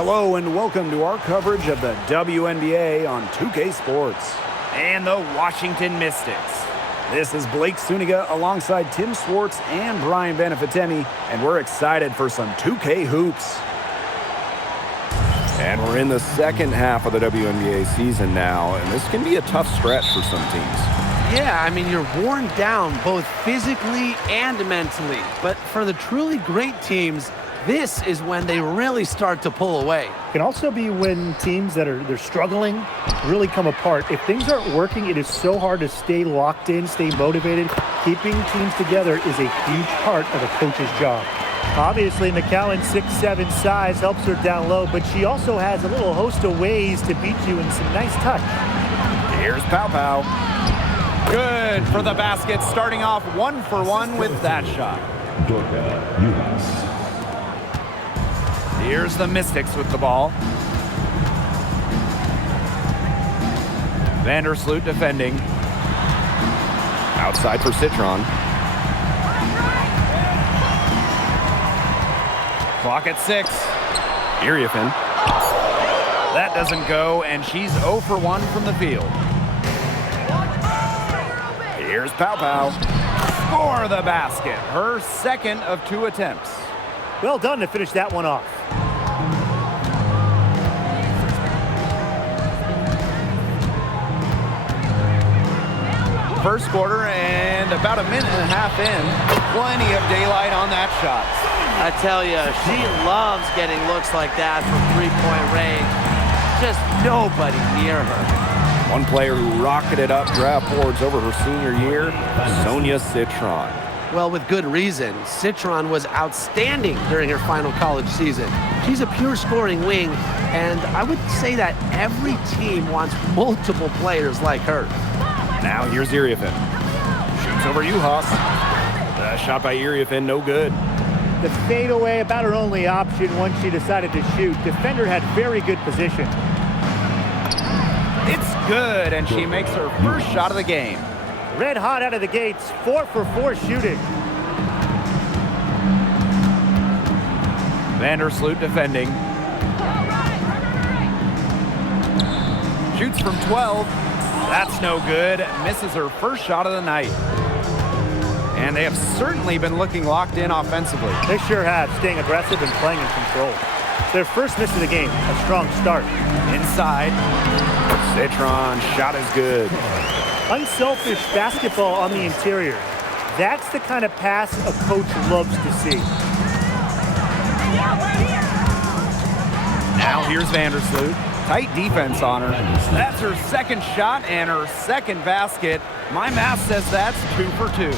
Hello and welcome to our coverage of the WNBA on 2K Sports and the Washington Mystics. This is Blake Suniga alongside Tim Swartz and Brian Benefitemi, and we're excited for some 2K hoops. And we're in the second half of the WNBA season now, and this can be a tough stretch for some teams. Yeah, I mean, you're worn down both physically and mentally. But for the truly great teams, this is when they really start to pull away. It can also be when teams that they're struggling really come apart. If things aren't working, it is so hard to stay locked in, stay motivated. Keeping teams together is a huge part of a coach's job. Obviously, McCowan's 6'7" size helps her down low, but she also has a little host of ways to beat you in some nice touch. Here's Pow Pow. Good for the basket, starting off 1 for 1 with that shot. Here's the Mystics with the ball. Vandersloot defending. Outside for Citron. Clock at 6. Iriafin. That doesn't go, and she's 0 for 1 from the field. Here's Pow Pow. For the basket, her second of 2 attempts. Well done to finish that one off. First quarter and about a minute and a half in. Plenty of daylight on that shot. I tell you, she loves getting looks like that from three-point range. Just nobody near her. One player who rocketed up draft boards over her senior year, Sonia Citron. Well, with good reason. Citron was outstanding during her final college season. She's a pure scoring wing, and I would say that every team wants multiple players like her. Now here's Iriafin. Shoots over Uhas. The shot by Iriafin, no good. The fadeaway, about her only option once she decided to shoot. Defender had very good position. It's good, and she makes her first shot of the game. Red hot out of the gates, 4 for 4 shooting. Vandersloot defending. Shoots from 12. That's no good. Misses her first shot of the night. And they have certainly been looking locked in offensively. They sure have, staying aggressive and playing in control. Their first miss of the game, a strong start. Inside. Citron, shot is good. Unselfish basketball on the interior. That's the kind of pass a coach loves to see. Now here's Vandersloot. Tight defense on her. That's her second shot and her second basket. My math says that's 2 for 2.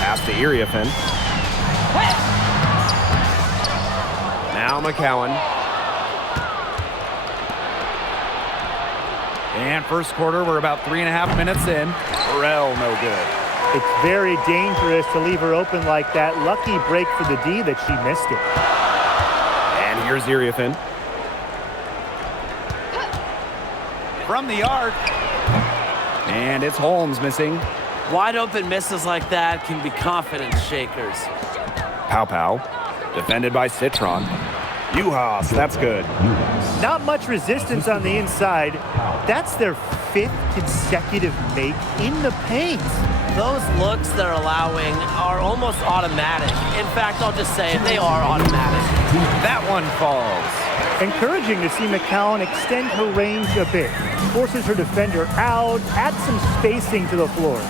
Pass to Iriafin. Now McCowan. And first quarter, we're about 3.5 minutes in. Burrell, no good. It's very dangerous to leave her open like that. Lucky break for the D that she missed it. And here's Iriafin. From the arc. And it's Holmes missing. Wide open misses like that can be confidence shakers. Pow Pow. Defended by Citron. Uhas, that's good. Not much resistance on the inside. That's their 5th consecutive make in the paint. Those looks they're allowing are almost automatic. In fact, I'll just say it, they are automatic. That one falls. Encouraging to see McCowan extend her range a bit. Forces her defender out, adds some spacing to the floor.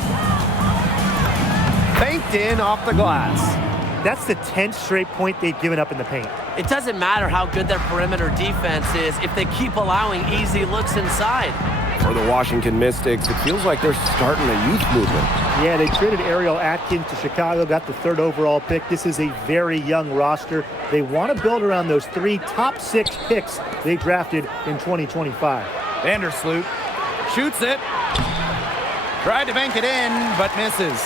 Banked in off the glass. That's the 10th straight point they've given up in the paint. It doesn't matter how good their perimeter defense is if they keep allowing easy looks inside. For the Washington Mystics, it feels like they're starting a youth movement. Yeah, they traded Ariel Atkins to Chicago, got the 3rd overall pick. This is a very young roster. They want to build around those 3 top 6 picks they drafted in 2025. Vandersloot shoots it. Tried to bank it in, but misses.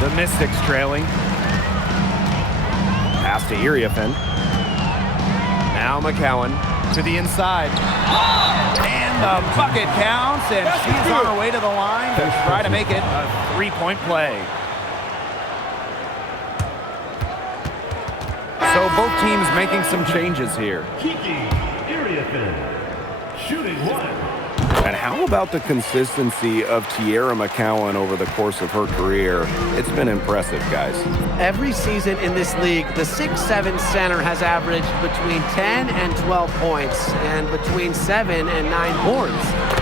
The Mystics trailing. Pass to Iriafin. Now McCowan to the inside. And the bucket counts, and she's on her way to the line to try to make it a 3-point play. So both teams making some changes here. Shooting one. And how about the consistency of Tierra McCowan over the course of her career? It's been impressive, guys. Every season in this league, the 6'7" center has averaged between 10 and 12 points and between 7 and 9 boards.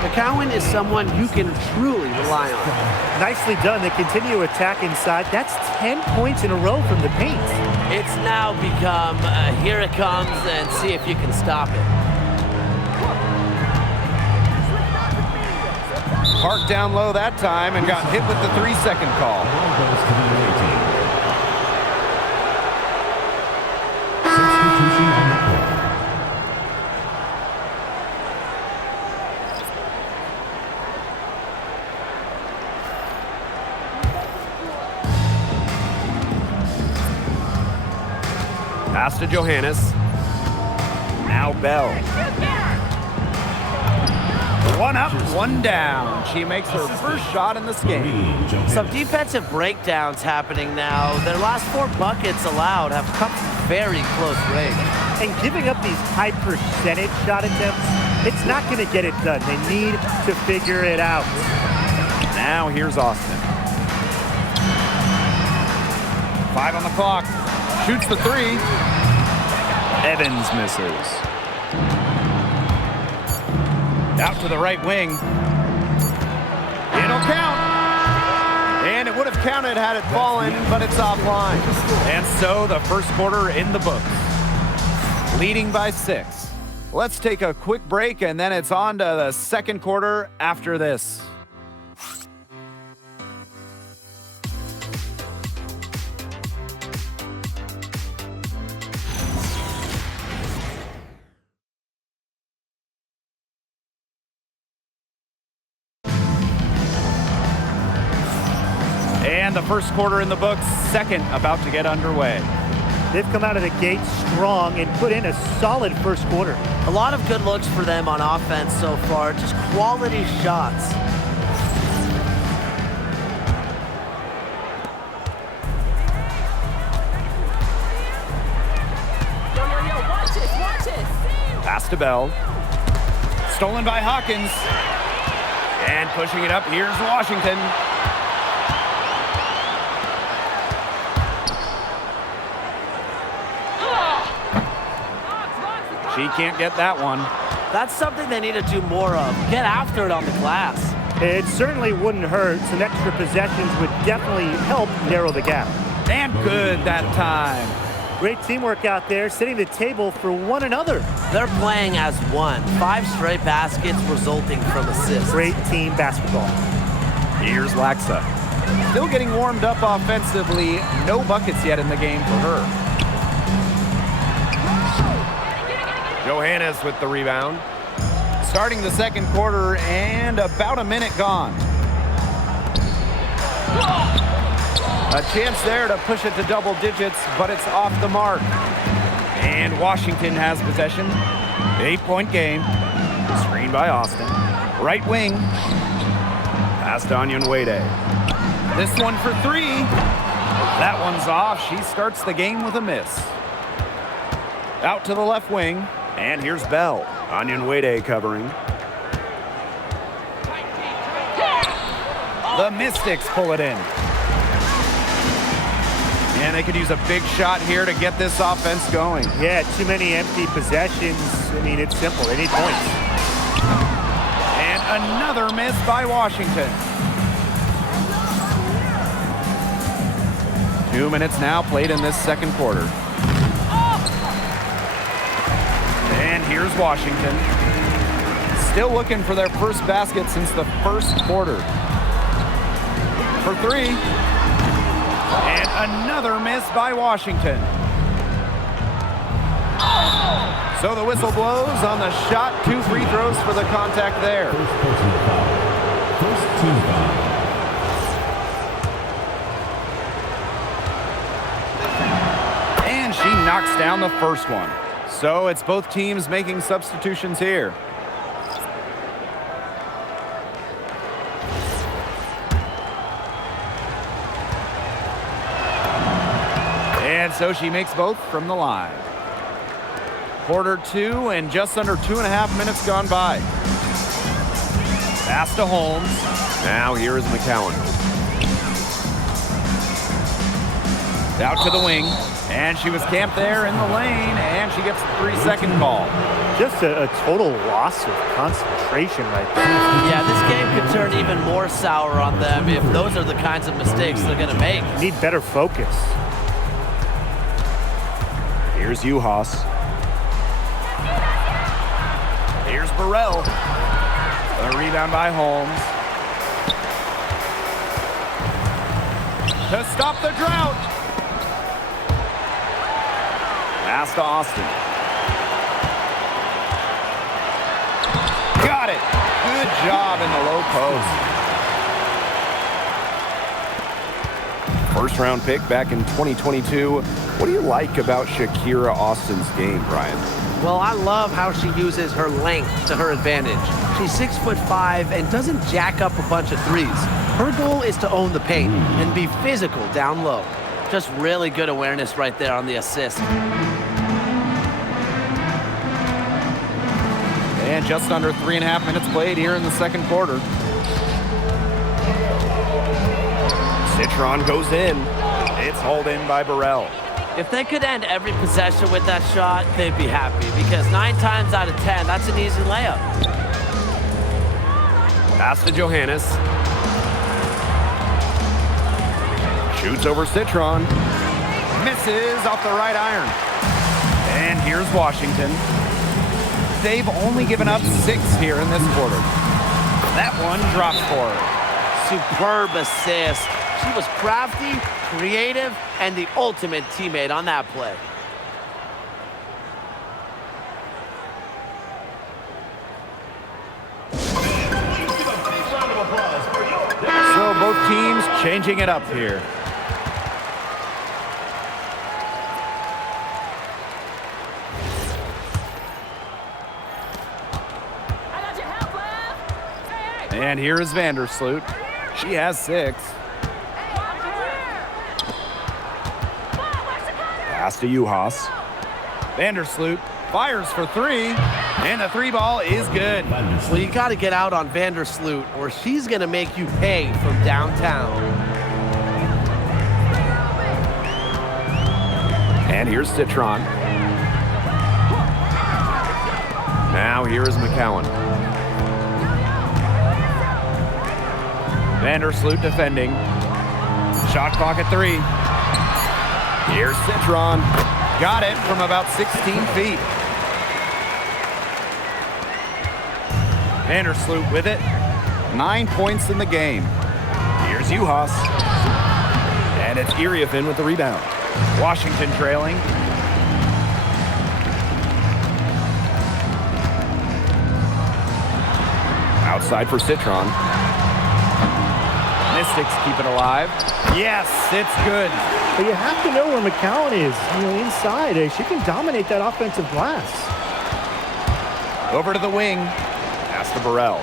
McCowan is someone you can truly rely on. Nicely done. They continue to attack inside. That's 10 points in a row from the paint. It's now become, here it comes, and see if you can stop it. Parked down low that time and got hit with the 3-second call. Substitution on the court. Pass to Johannes. Now Bell. One up, one down. She makes her first shot in this game. Some defensive breakdowns happening now. Their last 4 buckets allowed have come from very close range. And giving up these high percentage shot attempts, it's not going to get it done. They need to figure it out. Now here's Austin. 5 on the clock. Shoots the 3. Evans misses. Out to the right wing. It'll count. And it would have counted had it fallen, but it's offline. And so the first quarter in the books. Leading by 6. Let's take a quick break, and then it's on to the second quarter after this. And the first quarter in the books, second about to get underway. They've come out of the gate strong and put in a solid first quarter. A lot of good looks for them on offense so far, just quality shots. Pass to Bell. Stolen by Hawkins. And pushing it up, here's Washington. She can't get that one. That's something they need to do more of. Get after it on the glass. It certainly wouldn't hurt. Some extra possessions would definitely help narrow the gap. And good that time. Great teamwork out there, setting the table for one another. They're playing as one. 5 straight baskets resulting from assists. Great team basketball. Here's Laxa. Still getting warmed up offensively. No buckets yet in the game for her. Johannes with the rebound. Starting the second quarter and about a minute gone. A chance there to push it to double digits, but it's off the mark. And Washington has possession. 8-point game. Screen by Austin. Right wing. Pass to Onyenwere. This one for 3. That one's off. She starts the game with a miss. Out to the left wing. And here's Bell. Onyenwere covering. The Mystics pull it in. And they could use a big shot here to get this offense going. Yeah, too many empty possessions. I mean, it's simple. They need points. And another miss by Washington. 2 minutes now played in this second quarter. And here's Washington. Still looking for their first basket since the first quarter. For 3. And another miss by Washington. So the whistle blows on the shot. 2 free throws for the contact there. First personal foul. First team foul. And she knocks down the first one. So it's both teams making substitutions here. And so she makes both from the line. Quarter 2 and just under 2.5 minutes gone by. Pass to Holmes. Now here is McCowan. Out to the wing. And she was camped there in the lane, and she gets a 3-second call. Just a total loss of concentration right there. Yeah, this game could turn even more sour on them if those are the kinds of mistakes they're going to make. Need better focus. Here's Uhas. Here's Burrell. A rebound by Holmes. To stop the drought. Pass to Austin. Got it. Good job in the low post. First round pick back in 2022. What do you like about Shakira Austin's game, Brian? Well, I love how she uses her length to her advantage. She's 6'5" and doesn't jack up a bunch of threes. Her goal is to own the paint and be physical down low. Just really good awareness right there on the assist. And just under 3.5 minutes played here in the second quarter. Citron goes in. It's hauled in by Burrell. If they could end every possession with that shot, they'd be happy because 9 times out of 10, that's an easy layup. Pass to Johannes. Shoots over Citron. Misses off the right iron. And here's Washington. They've only given up 6 here in this quarter. That one drops for her. Superb assist. She was crafty, creative, and the ultimate teammate on that play. So both teams changing it up here. And here is Vandersloot. She has 6. Pass to Uhas. Vandersloot fires for 3, and the 3 ball is good. Well, you got to get out on Vandersloot, or she's going to make you pay from downtown. And here's Citron. Now here is McCowan. Vandersloot defending. Shot clock at 3. Here's Citron. Got it from about 16 feet. Vandersloot with it. 9 points in the game. Here's Uhas. And it's Iriafin with the rebound. Washington trailing. Outside for Citron. Mystics keep it alive. Yes, it's good. But you have to know where McCowan is. Inside, she can dominate that offensive glass. Over to the wing. Pass to Burrell.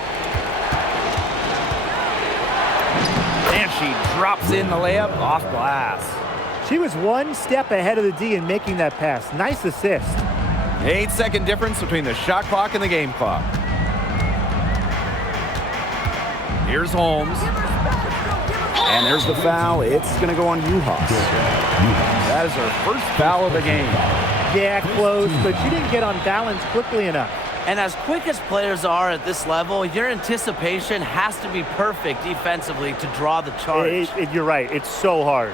And she drops in the layup off glass. She was 1 step ahead of the D in making that pass. Nice assist. 8-second difference between the shot clock and the game clock. Here's Holmes. And there's the foul. It's going to go on Uhas. That is her first foul of the game. Yeah, close, but she didn't get on balance quickly enough. And as quick as players are at this level, your anticipation has to be perfect defensively to draw the charge. You're right. It's so hard.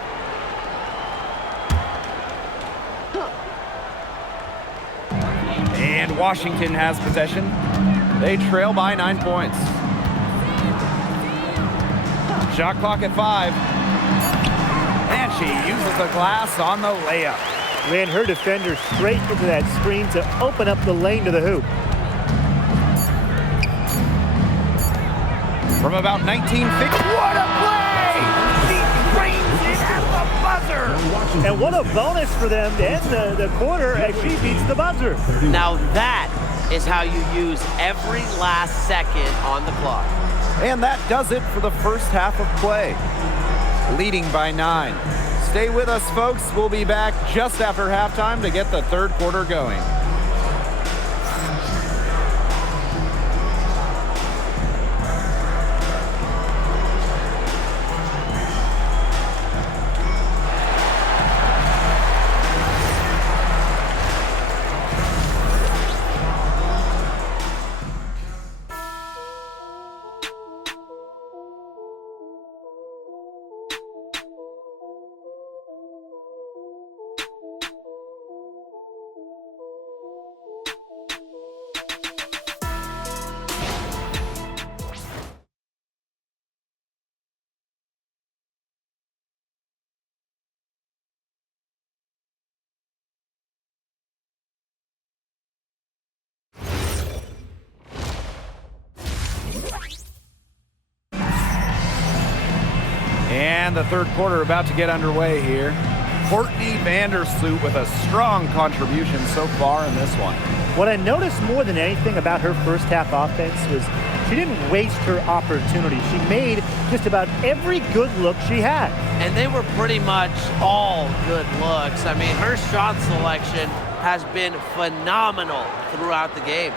And Washington has possession. They trail by 9 points. Shot clock at 5. And she uses the glass on the layup. Ran her defender straight into that screen to open up the lane to the hoop. From about 19 feet. What a play! She drains it at the buzzer. And what a bonus for them to end the quarter as she beats the buzzer. Now that is how you use every last second on the clock. And that does it for the first half of play. Leading by 9. Stay with us, folks. We'll be back just after halftime to get the third quarter going. And the third quarter about to get underway here. Courtney Vandersloot with a strong contribution so far in this one. What I noticed more than anything about her first half offense was she didn't waste her opportunity. She made just about every good look she had. And they were pretty much all good looks. I mean, her shot selection has been phenomenal throughout the game.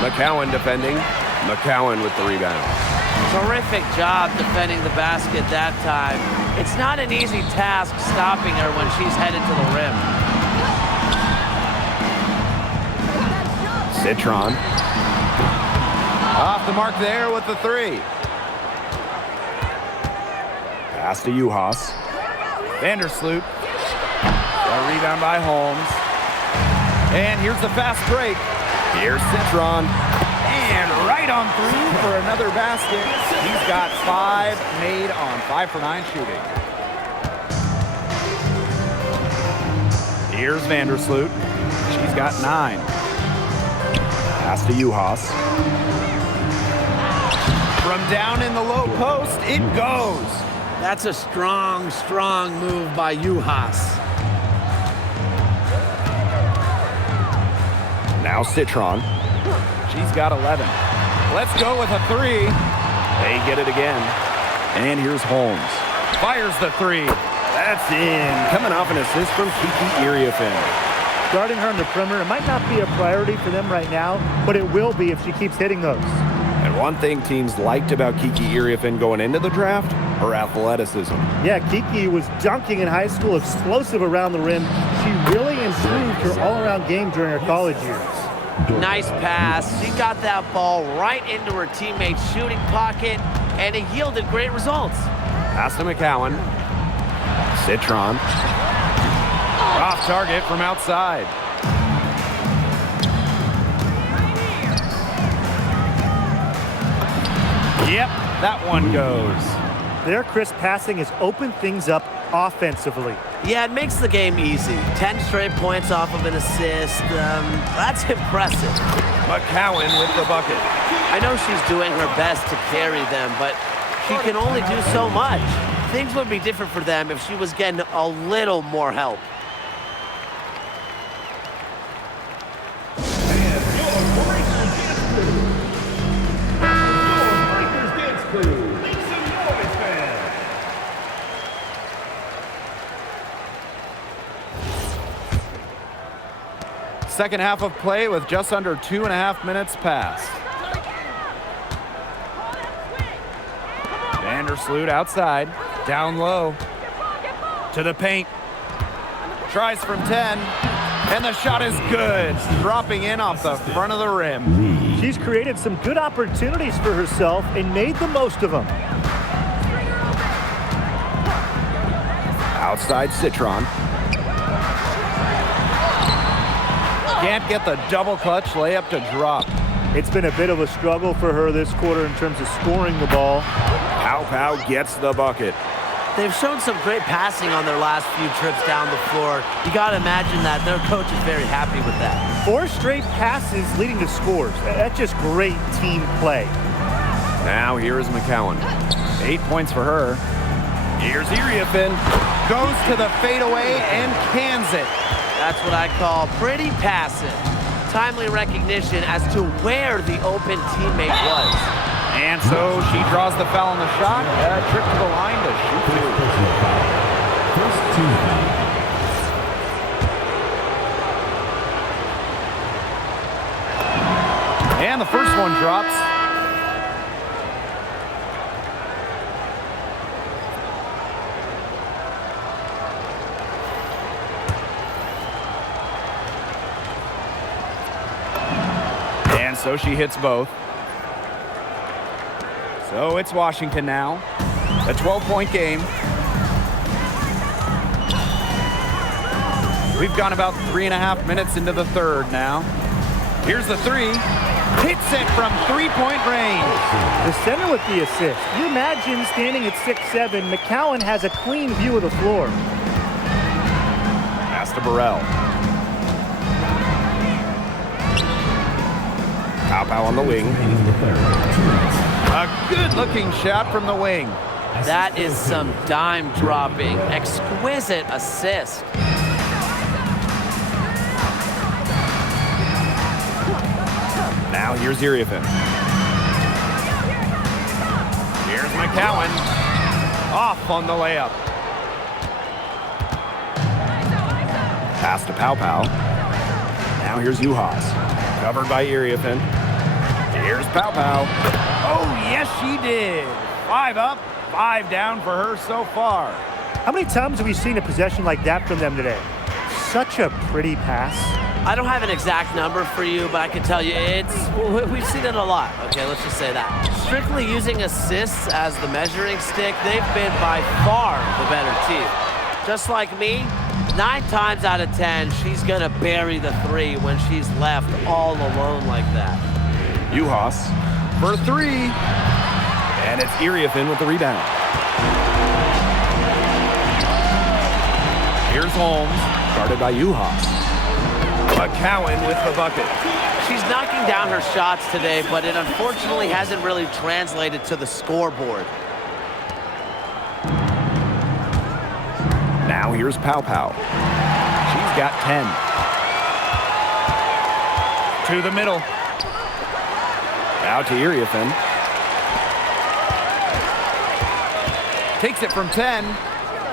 McCowan defending. McCowan with the rebound. Terrific job defending the basket that time. It's not an easy task stopping her when she's headed to the rim. Citron. Off the mark there with the three. Pass to Uhas. Vandersloot. A rebound by Holmes. And here's the fast break. Here's Citron. And right on through for another basket. He's got 5 made on 5 for 9 shooting. Here's Vandersloot. She's got 9. Pass to Uhas. From down in the low post, it goes. That's a strong, strong move by Uhas. Now Citron. She's got 11. Let's go with a 3. They get it again. And here's Holmes. Fires the 3. That's in. Coming off an assist from Kiki Iriafen. Guarding her on the perimeter, it might not be a priority for them right now, but it will be if she keeps hitting those. And one thing teams liked about Kiki Iriafen going into the draft, her athleticism. Yeah, Kiki was dunking in high school, explosive around the rim. She really improved her all-around game during her college years. Nice pass. She got that ball right into her teammate's shooting pocket, and it yielded great results. Pass to McCowan. Citron. Off target from outside. Yep, that one goes. Their crisp passing has opened things up offensively. Yeah, it makes the game easy. 10 straight points off of an assist. That's impressive. McCowan with the bucket. I know she's doing her best to carry them, but she can only do so much. Things would be different for them if she was getting a little more help. Second half of play with just under 2.5 minutes passed. Vandersloot outside, down low, to the paint. Tries from 10, and the shot is good. Dropping in off the front of the rim. She's created some good opportunities for herself and made the most of them. Outside Citron. Can't get the double clutch layup to drop. It's been a bit of a struggle for her this quarter in terms of scoring the ball. Pow gets the bucket. They've shown some great passing on their last few trips down the floor. You got to imagine that their coach is very happy with that. 4 straight passes leading to scores. That's just great team play. Now here is McCowan. 8 points for her. Here's Iriafen. Goes to the fadeaway and cans it. That's what I call pretty passive. Timely recognition as to where the open teammate was. And so she draws the foul on the shot. A trip to the line to shoot two. Personal foul. First team foul. And the first one drops. And so she hits both. So it's Washington now. A 12-point game. We've gone about 3.5 minutes into the third now. Here's the three. Hits it from three-point range. The center with the assist. You imagine standing at 6'7", McCowan has a clean view of the floor. Pass to Burrell. Pow on the wing. A good-looking shot from the wing. That is some dime dropping, exquisite assist. Now here's Iriefin. Here's McCowan. Off on the layup. Pass to Pow. Now here's Uhas. Covered by Iriefin. Here's Pow. Oh, yes, she did. 5 up, 5 down for her so far. How many times have we seen a possession like that from them today? Such a pretty pass. I don't have an exact number for you, but I can tell you we've seen it a lot. Okay, let's just say that. Strictly using assists as the measuring stick, they've been by far the better team. Just like me, 9 times out of 10, she's gonna bury the three when she's left all alone like that. Uhas For 3. and it's Iriefin with the rebound. Here's Holmes. Guarded by Uhas. McCowan with the bucket. She's knocking down her shots today, but it unfortunately hasn't really translated to the scoreboard. Now here's Pow. She's got 10. To the middle. Now to Iriefin. Takes it from 10.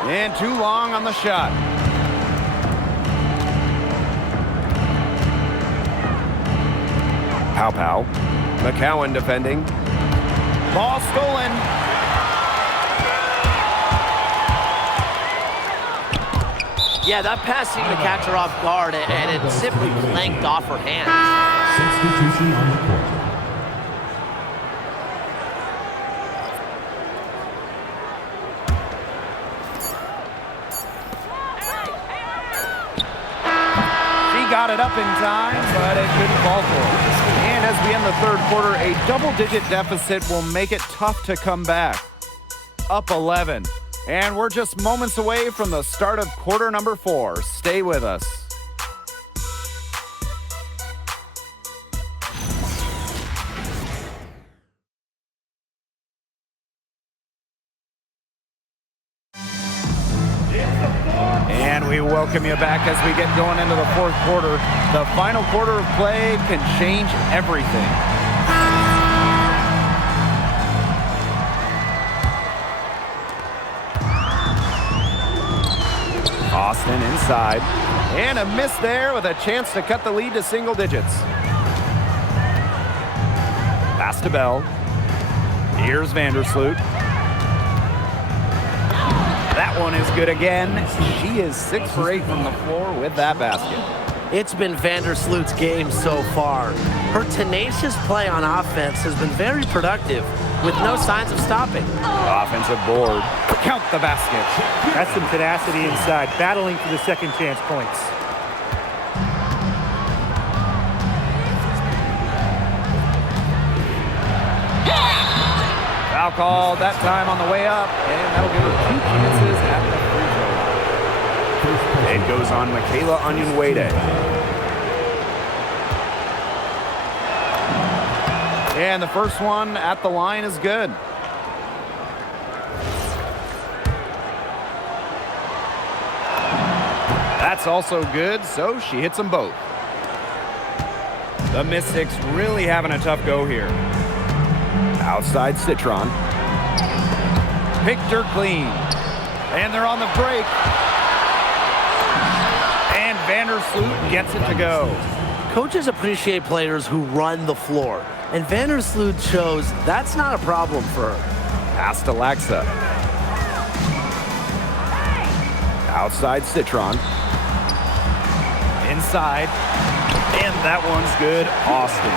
And too long on the shot. Pow. McCowan defending. Ball stolen. Yeah, that pass seemed to catch her off guard, and it simply blanked off her hands. Substitution on the court. She got it up in time, but it couldn't fall for her. And as we end the third quarter, a double-digit deficit will make it tough to come back. Up 11. And we're just moments away from the start of quarter number 4. Stay with us. And we welcome you back as we get going into the fourth quarter. The final quarter of play can change everything. Austin inside. And a miss there with a chance to cut the lead to single digits. Pass to Bell. Here's Vandersloot. That one is good again. She is 6 for 8 from the floor with that basket. It's been Vandersloot's game so far. Her tenacious play on offense has been very productive, with no signs of stopping. Offensive board. Count the basket. That's some tenacity inside, battling for the second chance points. Foul called that time on the way up, and that'll give her 2 chances at the free throw line. It goes on Michaela Onyenwede. And the first one at the line is good. That's also good, so she hits them both. The Mystics really having a tough go here. Outside Citron. Picked her clean. And they're on the break. And Vandersloot gets it to go. Coaches appreciate players who run the floor, and Vandersloot shows that's not a problem for her. Pass to Laxa. Outside Citron. Inside. And that one's good. Austin.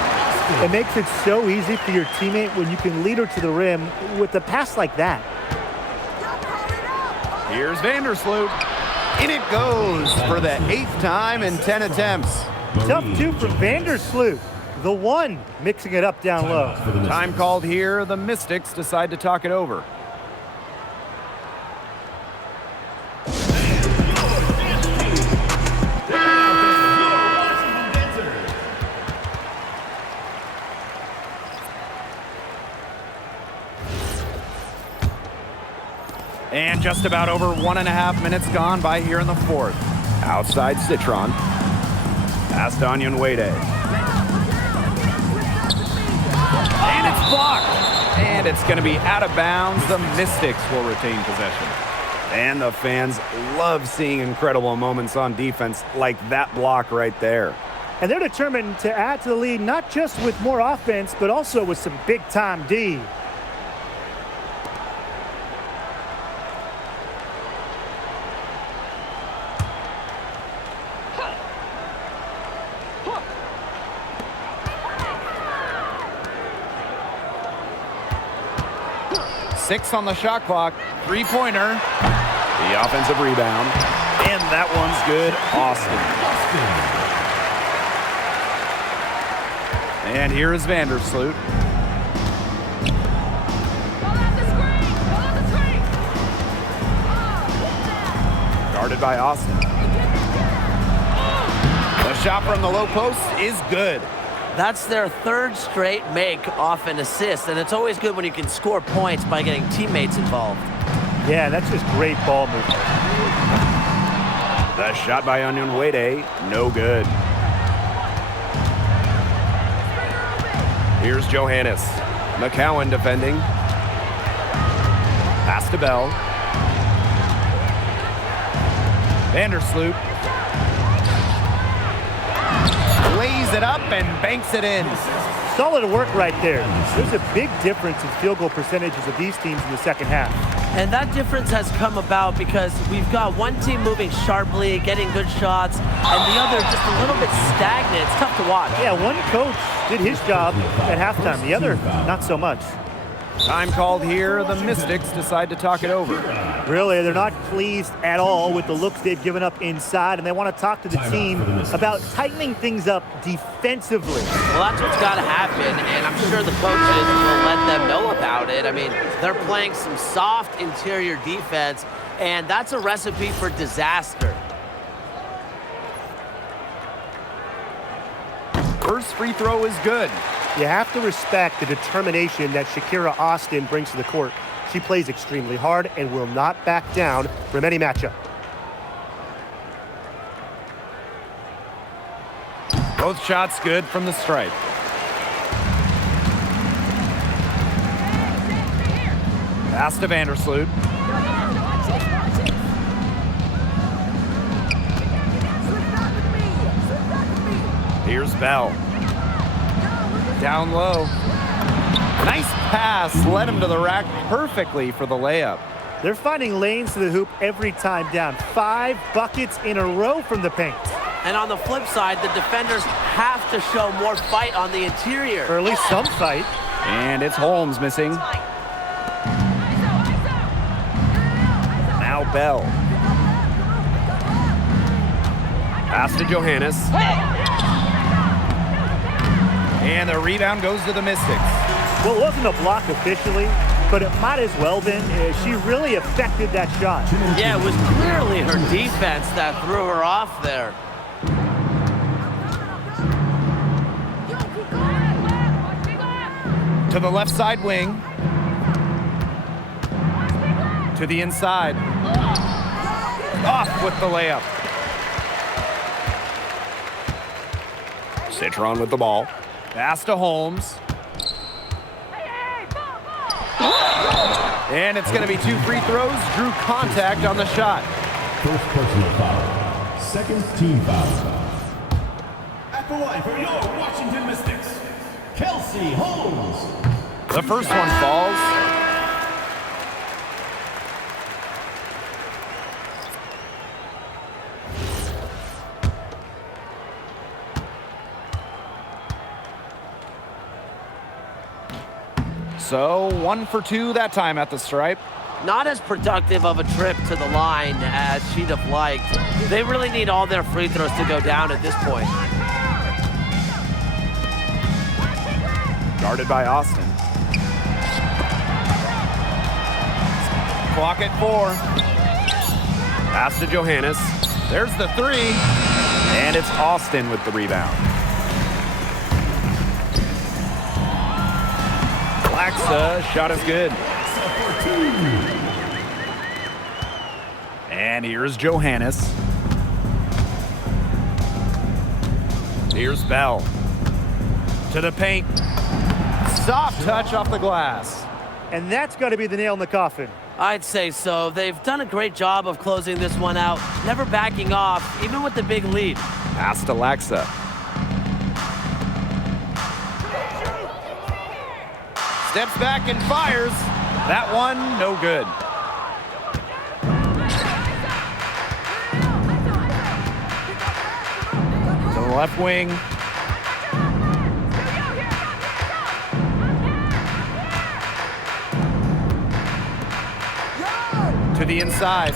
It makes it so easy for your teammate when you can lead her to the rim with a pass like that. Here's Vandersloot. In it goes for the 8th time in 10 attempts. Tough two from Vandersloot. The one mixing it up down low. Time called here. The Mystics decide to talk it over. And just about over 1.5 minutes gone by here in the 4th. Outside Citron. Pass to Onyenwere. And it's blocked. And it's going to be out of bounds. The Mystics will retain possession. And the fans love seeing incredible moments on defense like that block right there. And they're determined to add to the lead, not just with more offense, but also with some big-time D. Six on the shot clock. Three-pointer. The offensive rebound. And that one's good. Austin. And here is Vandersloot. Guarded by Austin. The shot from the low post is good. That's their 3rd straight make off an assist, and it's always good when you can score points by getting teammates involved. Yeah, that's just great ball movement. The shot by Onyenwere, no good. Here's Johannes. McCowan defending. Pass to Bell. Vandersloot. Lays it up and banks it in. Solid work right there. There's a big difference in field goal percentages of these teams in the second half. And that difference has come about because we've got one team moving sharply, getting good shots, and the other just a little bit stagnant. It's tough to watch. Yeah, one coach did his job at halftime. The other, not so much. Time called here. The Mystics decide to talk it over. Really, they're not pleased at all with the looks they've given up inside, and they want to talk to the team about tightening things up defensively. Well, that's what's got to happen, and I'm sure the coaches will let them know about it. I mean, they're playing some soft interior defense, and that's a recipe for disaster. First free throw is good. You have to respect the determination that Shakira Austin brings to the court. She plays extremely hard and will not back down from any matchup. Both shots good from the stripe. Pass to Vandersloot. Here's Bell. Down low. Nice pass. Led him to the rack perfectly for the layup. They're finding lanes to the hoop every time down. 5 buckets in a row from the paint. And on the flip side, the defenders have to show more fight on the interior. Or at least some fight. And it's Holmes missing. Now Bell. Pass to Johannes. And the rebound goes to the Mystics. Well, it wasn't a block officially, but it might as well been. She really affected that shot. Yeah, it was clearly her defense that threw her off there. To the left side wing. To the inside. Off with the layup. Citron with the ball. Pass to Holmes. And it's going to be 2 free throws. Drew contact on the shot. First personal foul. Second team foul. At the line for your Washington Mystics, Kelsey Holmes. The first one falls. So 1 for 2 that time at the stripe. Not as productive of a trip to the line as she'd have liked. They really need all their free throws to go down at this point. Guarded by Austin. Clock at 4. Pass to Johannes. There's the 3. And it's Austin with the rebound. Laxa, shot is good. And here's Johannes. Here's Bell. To the paint. Soft touch off the glass. And that's got to be the nail in the coffin. I'd say so. They've done a great job of closing this one out, never backing off, even with the big lead. Pass to Laxa. Steps back and fires. That one, no good. To the left wing. To the inside.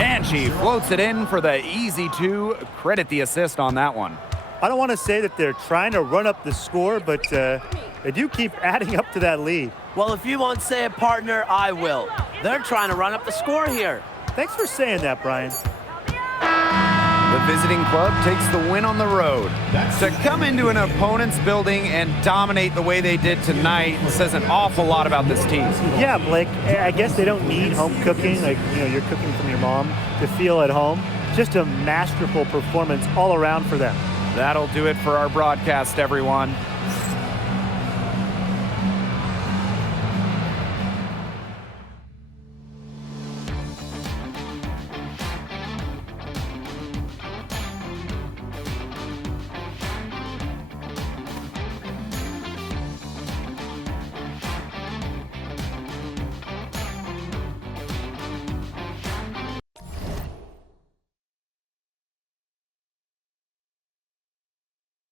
And she floats it in for the easy 2. Credit the assist on that one. I don't want to say that they're trying to run up the score, but they do keep adding up to that lead. Well, if you won't say it, partner, I will. They're trying to run up the score here. Thanks for saying that, Brian. The visiting club takes the win on the road. To come into an opponent's building and dominate the way they did tonight says an awful lot about this team. Yeah, Blake, I guess they don't need home cooking, like, you're cooking from your mom, to feel at home. Just a masterful performance all around for them. That'll do it for our broadcast, everyone.